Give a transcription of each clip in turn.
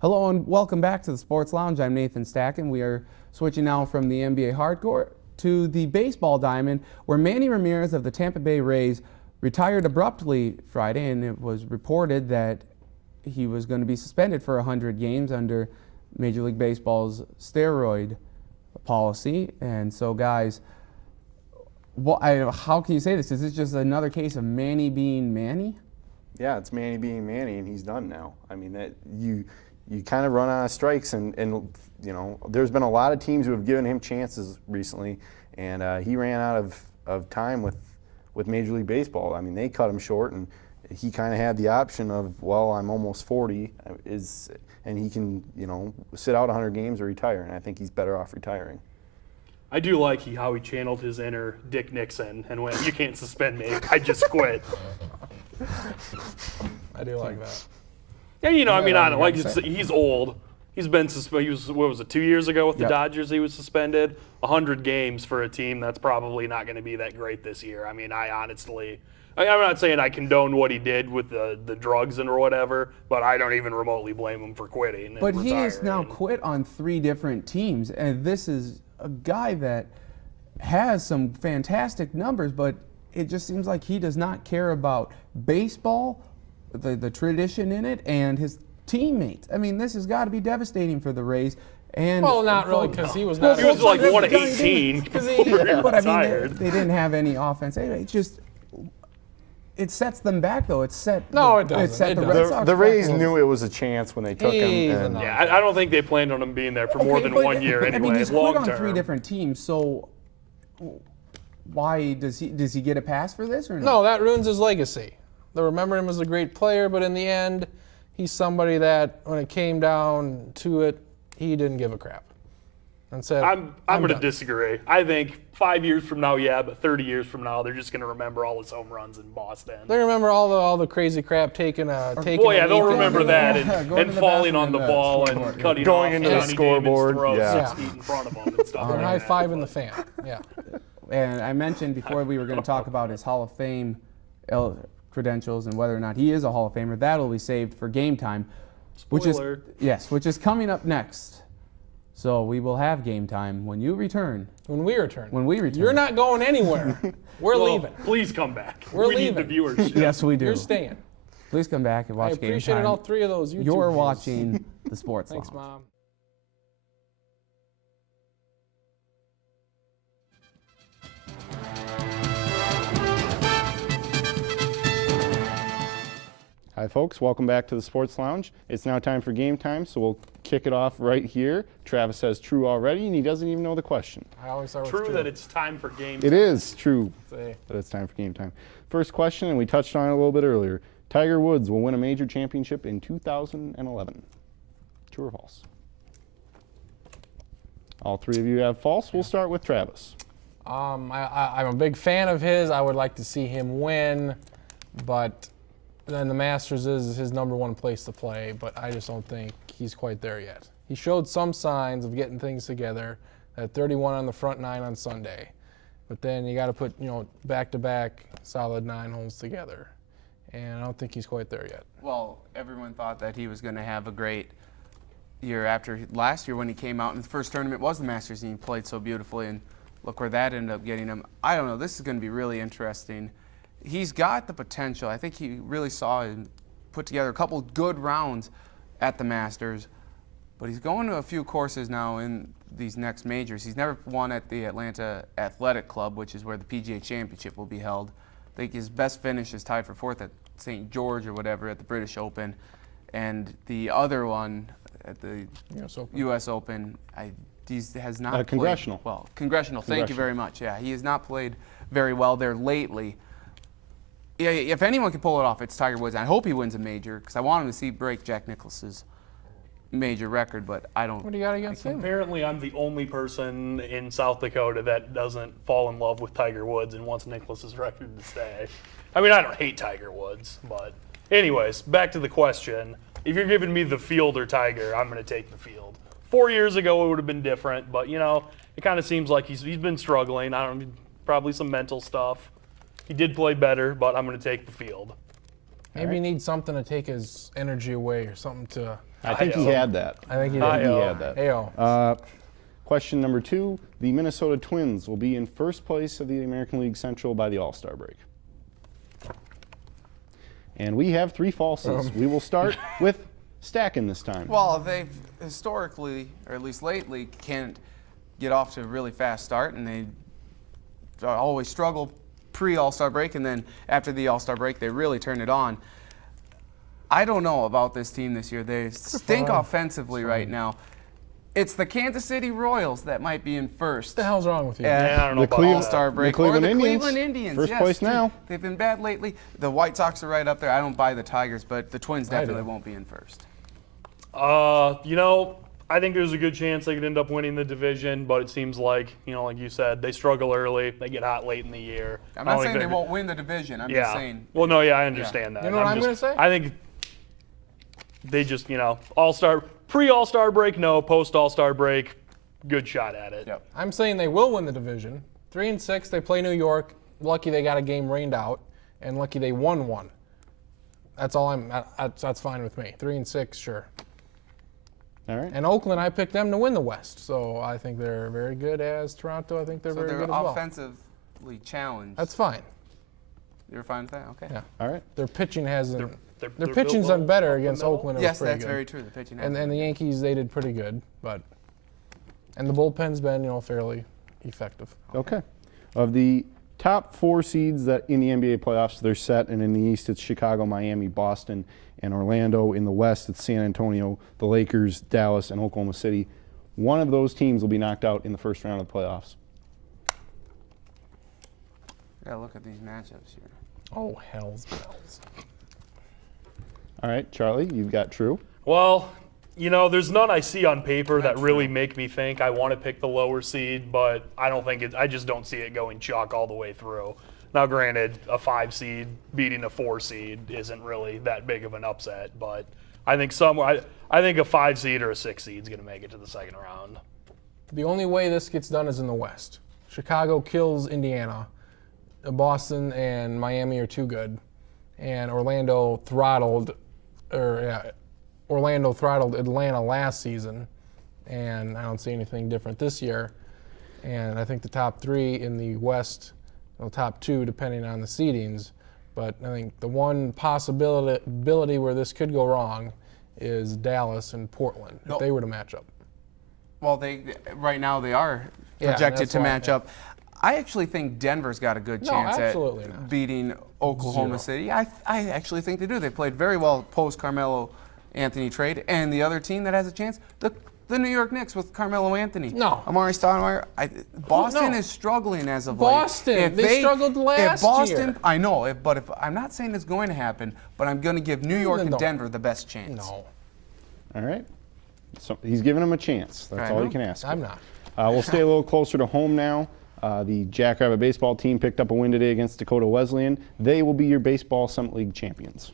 Hello and welcome back to the Sports Lounge. I'm Nathan Stacken. We are switching now from the NBA hardcore to the baseball diamond, where Manny Ramirez of the Tampa Bay Rays retired abruptly Friday, and it was reported that he was going to be suspended for 100 games under Major League Baseball's steroid policy. And so, guys, how can you say this? Is this just another case of Manny being Manny? Yeah, it's Manny being Manny, and he's done now. I mean, that you kind of run out of strikes, and you know, there's been a lot of teams who have given him chances recently, and he ran out of time with Major League Baseball. I mean, they cut him short, and he kind of had the option of, well, I'm almost 40, and he can, you know, sit out 100 games or retire, and I think he's better off retiring. I do like how he channeled his inner Dick Nixon and went, "You can't suspend me. I just quit." I do like that. And you know, I mean, I don't like he's old. He's been suspended. He was, what was it, 2 years ago with the Dodgers? He was suspended 100 games for a team that's probably not going to be that great this year. I mean, I'm not saying I condone what he did with the drugs and or whatever, but I don't even remotely blame him for quitting. But he has now quit on 3 different teams, and this is a guy that has some fantastic numbers, but it just seems like he does not care about baseball, the tradition in it, and his teammates. I mean, this has got to be devastating for the Rays. And well, not really, because he was not. He was like 1 of 18. But I mean, they didn't have any offense. Anyway, it sets them back, though. It doesn't. The Rays knew it was a chance when they took him. Yeah, I don't think they planned on him being there for more than 1 year anyway. I mean, he's long quit on term. 3 different teams, so why does he get a pass for this or no? That ruins his legacy. They'll remember him as a great player, but in the end, he's somebody that, when it came down to it, he didn't give a crap. And said, I'm going to disagree. I think 5 years from now, yeah, but 30 years from now, they're just going to remember all his home runs in Boston. They remember all the crazy crap taking. Well, yeah, they'll remember that and falling on the ball and cutting going off into the scoreboard, 6 feet in front of them and stuff. And high-fiving the fan. Yeah. And I mentioned before we were going to talk about his Hall of Fame credentials and whether or not he is a Hall of Famer. That'll be saved for Game Time, which is coming up next. So we will have Game Time when you return. When we return. You're not going anywhere. We're leaving. Please come back. We need the viewership. Yes, we do. You're staying. Please come back and watch Game Time. I appreciated all 3 of those YouTube You're views. watching the Sports Thanks, Lounge. Mom. Hi folks, welcome back to the Sports Lounge. It's now time for game time, so we'll kick it off right here. Travis says true already, and he doesn't even know the question. I always thought it was True true that it's time for game time. It is true that it's time for game time. First question, and we touched on it a little bit earlier. Tiger Woods will win a major championship in 2011. True or false? All 3 of you have false. We'll start with Travis. I'm a big fan of his. I would like to see him win, but then the Masters is his #1 place to play, but I just don't think he's quite there yet. He showed some signs of getting things together at 31 on the front 9 on Sunday, but then you got to put, back-to-back solid 9 holes together, and I don't think he's quite there yet. Well, everyone thought that he was going to have a great year after last year when he came out, and the first tournament was the Masters, and he played so beautifully, and look where that ended up getting him. I don't know. This is going to be really interesting. He's got the potential. I think he really saw and put together a couple good rounds at the Masters, but he's going to a few courses now in these next majors. He's never won at the Atlanta Athletic Club, which is where the PGA Championship will be held. I think his best finish is tied for 4th at St. George or whatever at the British Open, and the other one at the U.S. Open, he has not Congressional. played well. Congressional, thank you very much. Yeah, he has not played very well there lately. Yeah, if anyone can pull it off, it's Tiger Woods. I hope he wins a major because I want him to break Jack Nicklaus's major record, but I don't. What do you got against him? Apparently, I'm the only person in South Dakota that doesn't fall in love with Tiger Woods and wants Nicklaus's record to stay. I mean, I don't hate Tiger Woods, but anyways, back to the question. If you're giving me the field or Tiger, I'm going to take the field. 4 years ago, it would have been different, but it kind of seems like he's been struggling. Probably some mental stuff. He did play better, but I'm going to take the field. Maybe he needs something to take his energy away or something to. I think he had that. I think he He did. had that. Ayo. Question number 2, the Minnesota Twins will be in first place of the American League Central by the All-Star break. And we have 3 falses. We will start with Stackin this time. Well, they've historically, or at least lately, can't get off to a really fast start, and they always struggle pre-All-Star break, and then after the All-Star break, they really turn it on. I don't know about this team this year. They stink offensively right now. It's the Kansas City Royals that might be in first. What the hell's wrong with you? Yeah, I don't know The about Cleveland- All-Star break. the Cleveland or the Indians. Cleveland Indians. First yes, place too. now. They've been bad lately. The White Sox are right up there. I don't buy the Tigers, but the Twins I do. definitely won't be in first. You know, I think there's a good chance they could end up winning the division, but it seems like, you know, like you said, they struggle early. They get hot late in the year. I'm I not don't saying think they they're- won't win the division. I'm Yeah. just saying. Well, no, yeah, I understand that. You know what I'm just- gonna say? I think they just, you know, pre-All-Star break, no. Post-All-Star break, good shot at it. Yep. I'm saying they will win the division. 3-6, they play New York. Lucky they got a game rained out, and lucky they won one. That's all that's fine with me. 3-6, sure. All right. And Oakland, I picked them to win the West, so I think they're very good. As Toronto, I think they're So very they're good as well. offensively challenged. That's fine. You're fine with that? Okay. Yeah. All right. Their pitching hasn't. They're Their built pitching's well done better up the against middle. Oakland. It Yes, was pretty that's good. very true. The pitching. And the Yankees, they did pretty good, but and the bullpen's been, you know, fairly effective. Okay. Of the top 4 seeds that in the NBA playoffs, they're set, and in the East, it's Chicago, Miami, Boston, and Orlando. In the West, it's San Antonio, the Lakers, Dallas, and Oklahoma City. One of those teams will be knocked out in the first round of the playoffs. Gotta look at these matchups here. Oh, hell's bells. All right, Charlie, you've got True. Well, you know, there's none I see on paper that really make me think I want to pick the lower seed, but I just don't see it going chalk all the way through. Now, granted, a 5 seed beating a 4 seed isn't really that big of an upset, but I think I think a 5 seed or a 6 seed is going to make it to the second round. The only way this gets done is in the West. Chicago kills Indiana. Boston and Miami are too good, and Orlando throttled Atlanta last season, and I don't see anything different this year. And I think the top 3 in the West, well, top 2 depending on the seedings, but I think the one possibility where this could go wrong is Dallas and Portland if they were to match up. Well, right now they are Yeah, projected that's to why- match up. I actually think Denver's got a good No, chance at absolutely not. beating Oklahoma City. I actually think they do. They played very well post Carmelo Anthony trade, and the other team that has a chance, the New York Knicks with Carmelo Anthony. No. Amari Stoudemire. Boston No. is struggling as of Boston, late. they struggled last year. I know, but I'm not saying it's going to happen, but I'm going to give New York and No. Denver the best chance. No, All right. So he's giving him a chance. That's I all you know. can ask. I'm not. We'll stay a little closer to home now. The Jackrabbit baseball team picked up a win today against Dakota Wesleyan. They will be your Baseball Summit League champions.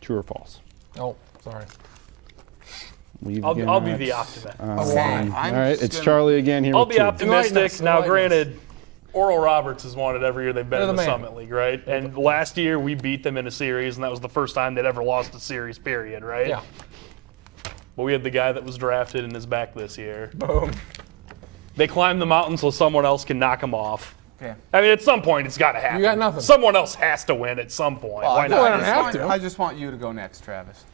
True or false? Oh, sorry. I'll be the optimist. Okay, All I'm right, just it's gonna- Charlie again here I'll with be True. optimistic. Enlighten Now, us. granted, Oral Roberts has won it every year they've been They're in the the man. Summit League, right? And last year we beat them in a series, and that was the first time they'd ever lost a series, period, right? Yeah. But we had the guy that was drafted in his back this year. Boom. They climb the mountain so someone else can knock them off. Okay. I mean, at some point, it's got to happen. You got nothing. Someone else has to win at some point. Well, Why I not? don't have to. I just want you to go next, Travis.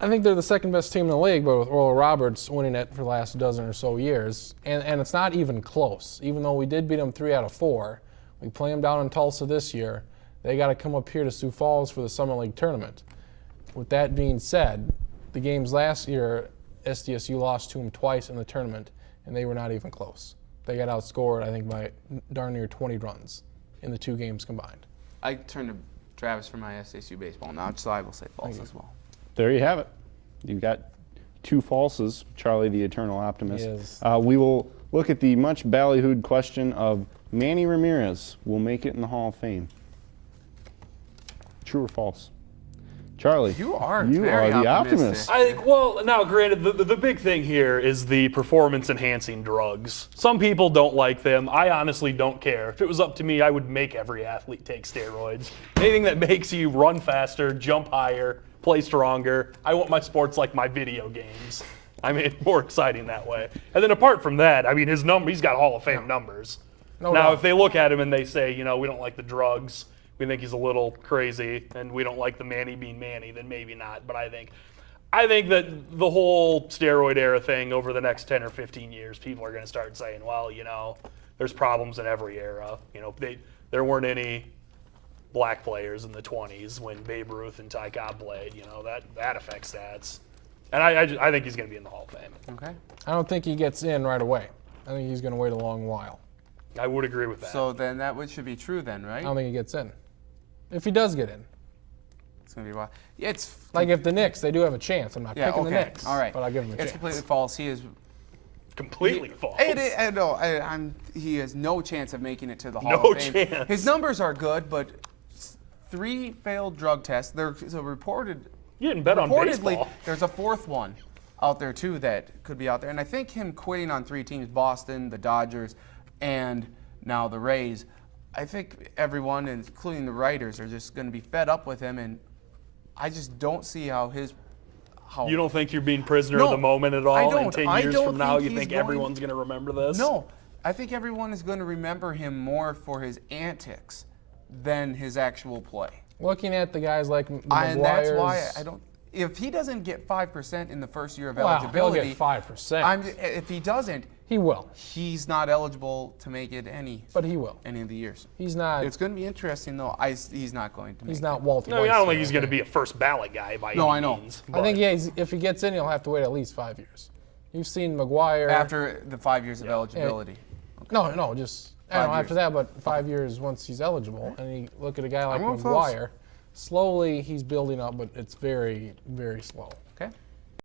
I think they're the second best team in the league, but with Oral Roberts winning it for the last dozen or so years, and it's not even close. Even though we did beat them 3 out of 4, we play them down in Tulsa this year. They got to come up here to Sioux Falls for the Summer League tournament. With that being said, the games last year, SDSU lost to them twice in the tournament, and they were not even close. They got outscored, I think, by darn near 20 runs in the 2 games combined. I turn to Travis for my SASU baseball now, so I will say false as well. There you have it. You've got 2 falses. Charlie, the eternal optimist. Yes. We will look at the much ballyhooed question of Manny Ramirez will make it in the Hall of Fame. True or false? Charlie, You are you very are the optimistic. optimist. I think, well, now granted, the big thing here is the performance-enhancing drugs. Some people don't like them. I honestly don't care. If it was up to me, I would make every athlete take steroids. Anything that makes you run faster, jump higher, play stronger. I want my sports like my video games. I mean, it's more exciting that way. And then apart from that, I mean, he's got Hall of Fame numbers. No now, doubt. if they look at him and they say, you know, we don't like the drugs, we think he's a little crazy, and we don't like the Manny being Manny, then maybe not. But I think that the whole steroid era thing over the next 10 or 15 years, people are going to start saying, well, you know, there's problems in every era. You know, there weren't any black players in the 20s when Babe Ruth and Ty Cobb played. You know, that affects stats. And I think he's going to be in the Hall of Fame. Okay. I don't think he gets in right away. I think he's going to wait a long while. I would agree with that. So then that should be true then, right? I don't think he gets in. If he does get in. It's going to be wild. Yeah, it's Like if the Knicks, they do have a chance. I'm not picking the okay. Knicks. All right. But I'll give him a It's chance. completely false. He is Completely false. he has no chance of making it to the Hall No of Fame. chance. His numbers are good, but 3 failed drug tests. There's a You didn't bet on reportedly, baseball. there's a 4th one out there too that could be out there. And I think him quitting on 3 teams, Boston, the Dodgers, and now the Rays, I think everyone, including the writers, are just going to be fed up with him. And I just don't see how You don't think you're being prisoner No, of the moment at all? I In don't. 10 I years don't from now, think you he's think going- everyone's going to remember this? No, I think everyone is going to remember him more for his antics than his actual play. Looking at the guys like the And that's why Maguires- I don't. If he doesn't get 5% in the first year of Wow, he'll eligibility, get 5%. if he doesn't, He will, he's not eligible to make it any but he will. of the years. He's not. It's going to be interesting though. He's not going to. He's make not It. Walter. No, I mean, I don't White think he's going to be a first ballot guy by No, any I know. means. I think but- if he gets in, he'll have to wait at least 5 years. You've seen Maguire. After the 5 years of eligibility. No, just I 5 don't know, after years. that, but 5 years once he's eligible, and you look at a guy like going close. Maguire. Slowly he's building up, but it's very, very slow. Okay.